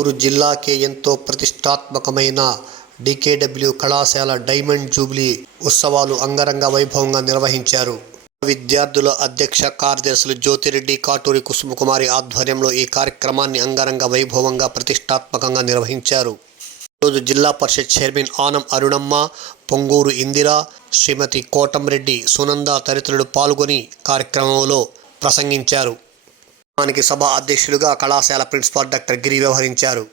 ఊరు జిల్లాకే ఎంతో ప్రతిష్టాత్మకమైన డికేడబ్ల్యూ కళాశాల డైమండ్ జూబ్లీ ఉత్సవాలు అంగరంగ వైభవంగా నిర్వహించారు. విద్యార్థుల అధ్యక్ష కార్యదర్శులు జ్యోతిరెడ్డి కాటూరి కుసుమకుమారి ఆధ్వర్యంలో ఈ కార్యక్రమాన్ని అంగరంగ వైభవంగా ప్రతిష్టాత్మకంగా నిర్వహించారు. ఈరోజు జిల్లా పరిషత్ చైర్మన్ ఆనం అరుణమ్మ పొంగూరు ఇందిర శ్రీమతి కోటంరెడ్డి సునంద తదితరులు పాల్గొని కార్యక్రమంలో ప్రసంగించారు. మనకి సభ అధ్యక్షులుగా కళాశాల ప్రిన్సిపాల్ డాక్టర్ గిరి వ్యవహరించారు.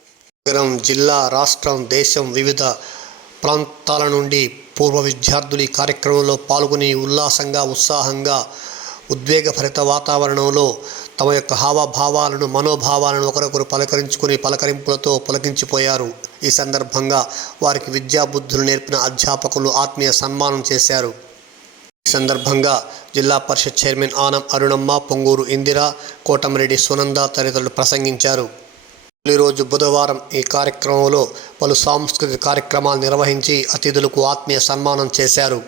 నగరం జిల్లా రాష్ట్రం దేశం వివిధ ప్రాంతాల నుండి పూర్వ విద్యార్థులు ఈ కార్యక్రమంలో పాల్గొని ఉల్లాసంగా ఉత్సాహంగా ఉద్వేగభరిత వాతావరణంలో తమ యొక్క హావభావాలను మనోభావాలను ఒకరొకరు పలకరించుకుని పలకరింపులతో పులకించిపోయారు. ఈ సందర్భంగా వారికి విద్యాబుద్ధులు నేర్పిన అధ్యాపకులు ఆత్మీయ సన్మానం చేశారు. సందర్భంగా జిల్లా పరిషత్ చైర్మన్ ఆనం అరుణమ్మ పొంగూరు ఇందిర కోటమిరెడ్డి సునంద తదితరులు ప్రసంగించారు. ఈరోజు బుధవారం ఈ కార్యక్రమంలో పలు సాంస్కృతిక కార్యక్రమాలు నిర్వహించి అతిథులకు ఆత్మీయ సన్మానం చేశారు.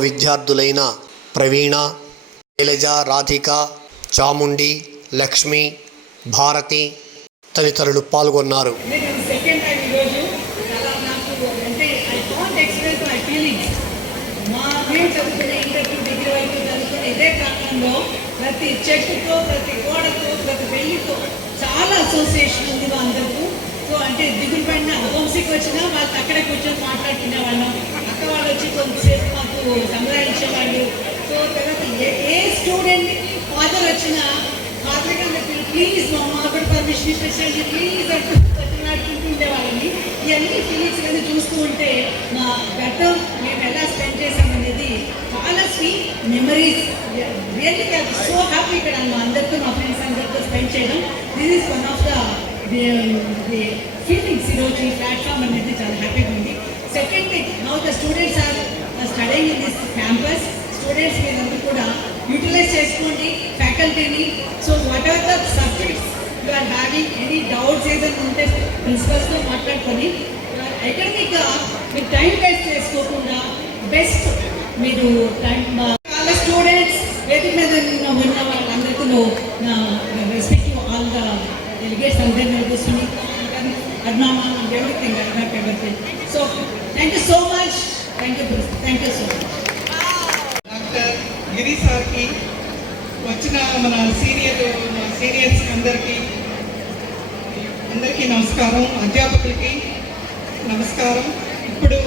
విద్యార్థులైన ప్రవీణ శైలజ రాధిక చాముండి లక్ష్మి భారతి తదితరులు పాల్గొన్నారు. సెకండ్ మేము చదువుకునే ఇంటర్ డిగ్రీ వైపు చదువుకునే ఇదే కాలంలో ప్రతి చెట్టుతో ప్రతి గోడతో ప్రతి పెళ్ళితో చాలా అసోసియేషన్ ఉంది మా అందరికీ. సో అంటే దిగులు పడిన హోమ్సిక్ వచ్చినా వాళ్ళు అక్కడే కూర్చొని మాట్లాడుకునే వాళ్ళం. అక్క వాళ్ళు వచ్చి కొంతసేపు మాకు సంప్రదించేవాళ్ళు. సో తర్వాత ఏ స్టూడెంట్ ఫాదర్ వచ్చినా ఫాదర్ గారు ప్లీజ్ మా అమ్మ కూడా పర్మిషన్ ఇచ్చేసండి ప్లీజ్ అంటూ మాట్లాడుకుంటుండే వాళ్ళని ఇవన్నీ ఫీలింగ్స్ కానీ చూస్తూ ఉంటే మా గతం చాలా మెమరీస్ రియల్లీ సో హ్యాపీ ఇక్కడ మా అందరితో మా ఫ్రెండ్స్ అందరితో స్పెండ్ చేయడం. This is one of the feelings ఈరోజు ఈ ప్లాట్ఫామ్ అనేది చాలా హ్యాపీగా ఉంది. Second thing now the students are studying in this campus students మీరందరూ కూడా యూటిలైజ్ చేసుకోండి ఫ్యాకల్టీని so what are the subjects you are having any doubts ఏదైనా ఉంటే ప్రిన్సిపల్స్తో మాట్లాడుకొని uh, అకాడమిక్గా మీరు టైం వేస్ట్ చేసుకోకుండా బెస్ట్ మీరు వాళ్ళ స్టూడెంట్స్ వేదిక మీద ఉన్న ఉన్న వాళ్ళందరికీ నా రెస్పెక్ట్ ఆల్ ద డెలిగేట్స్ అందరినీ కూర్చొని అడ్నామా everything I have everything so thank you so much thank you thank you so much doctor Giri సార్కి వచ్చిన మన సీనియర్ మా సీనియర్స్ అందరికీ అందరికీ నమస్కారం. అధ్యాపకులకి నమస్కారం. ఇప్పుడు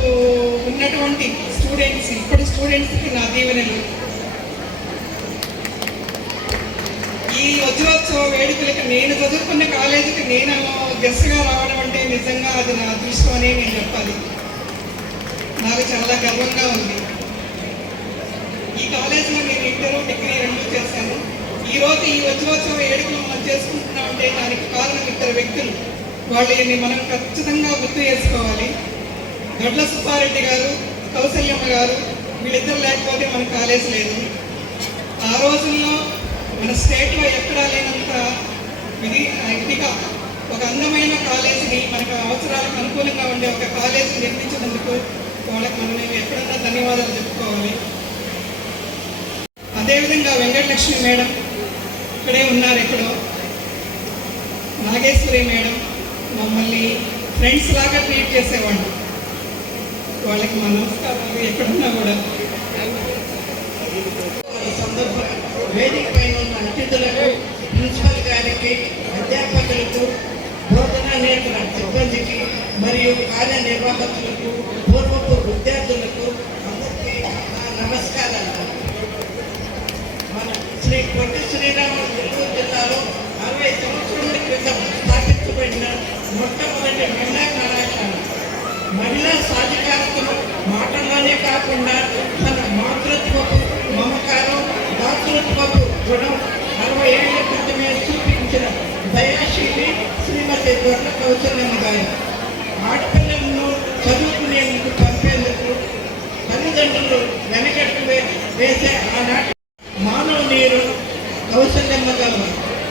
ఉన్నటువంటి స్టూడెంట్స్ ఇప్పుడు స్టూడెంట్స్కి నా దీవెనలు. ఈ వజ్రోత్సవ వేడుకలకు నేను చదువుకున్న కాలేజీకి నేను గెస్ట్గా రావడం అంటే నిజంగా అది నా అదృష్టం అనే నేను చెప్పాలి. నాకు చాలా గర్వంగా ఉంది. ఈ కాలేజీలో నేను ఇంటర్ డిగ్రీ రెండు చేశాను. ఈరోజు ఈ వజ్రోత్సవ వేడుకలు మనం చేసుకుంటున్నామంటే దానికి కారణం ఇద్దరు వ్యక్తులు. వాళ్ళని మనం ఖచ్చితంగా గుర్తు చేసుకోవాలి. గడ్ల సుబ్బారెడ్డి గారు కౌసల్యమ్మ గారు వీళ్ళిద్దరు లేకపోతే మన కాలేజ్ లేదు. ఆ రోజుల్లో మన స్టేట్లో ఎక్కడా లేనంత ఇది ఇదిగా ఒక అందమైన కాలేజీని మనకు అవసరాలకు అనుకూలంగా ఉండే ఒక కాలేజీ నిర్మించినందుకు వాళ్ళకి మనం ఎక్కడన్నా ధన్యవాదాలు చెప్పుకోవాలి. అదేవిధంగా వెంకటలక్ష్మి మేడం ఇక్కడే ఉన్నారు ఎక్కడో. నాగేశ్వరి మేడం మమ్మల్ని ఫ్రెండ్స్ లాగా ట్రీట్ చేసేవాళ్ళు. వాళ్ళకి నమస్కారాలు ఎక్కడున్నా కూడా. ఈ సందర్భం వేదిక పైన ఉన్న అతిథులకు ప్రిన్సిపల్ గారికి అధ్యాపకులకు బోధన నేర్పిన సిబ్బందికి మరియు కార్యనిర్వాహకులకు పూర్వపు విద్యార్థులకు అందరికీ నమస్కారాలు. మన శ్రీ పొట్టి శ్రీరాములు నెల్లూరు జిల్లాలో అరవై సంవత్సరాల క్రితం స్థాపించబడిన మొట్టమొదటి అలానే కాకుండా తన మాతృత్వపు మమకారం దాతృత్వపు గుణం అరవై ఏళ్ళ క్రితమే చూపించిన దయాశీలి శ్రీమతి దొరక కౌశల్యమ్మ గారు ఆడపిల్లలను చదువుకునేందుకు పంపేందుకు తల్లిదండ్రులు వెనకట్టు వేసే ఆనాటి మానవ నీరు కౌశల్యమ్మ గారు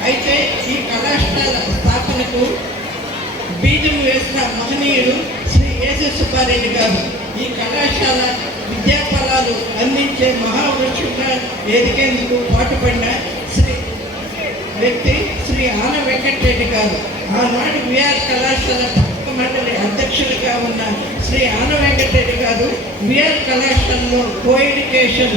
అయితే ఈ కళాశాల స్థాపనకు బీజం వేసిన మహనీయుడు శ్రీ యేసు సుబ్బారెడ్డి గారు. ఈ కళాశాల విద్యాఫలాలు అందించే మహావృక్షంగా ఎదిగేందుకు పాటుపడిన శ్రీ వ్యక్తి శ్రీ ఆన వెంకటరెడ్డి గారు. ఆనాడు విఆర్ కళాశాల మండలి అధ్యక్షులుగా ఉన్న శ్రీ ఆన వెంకటరెడ్డి గారు విఆర్ కళాశాలలో కో ఎడ్యుకేషన్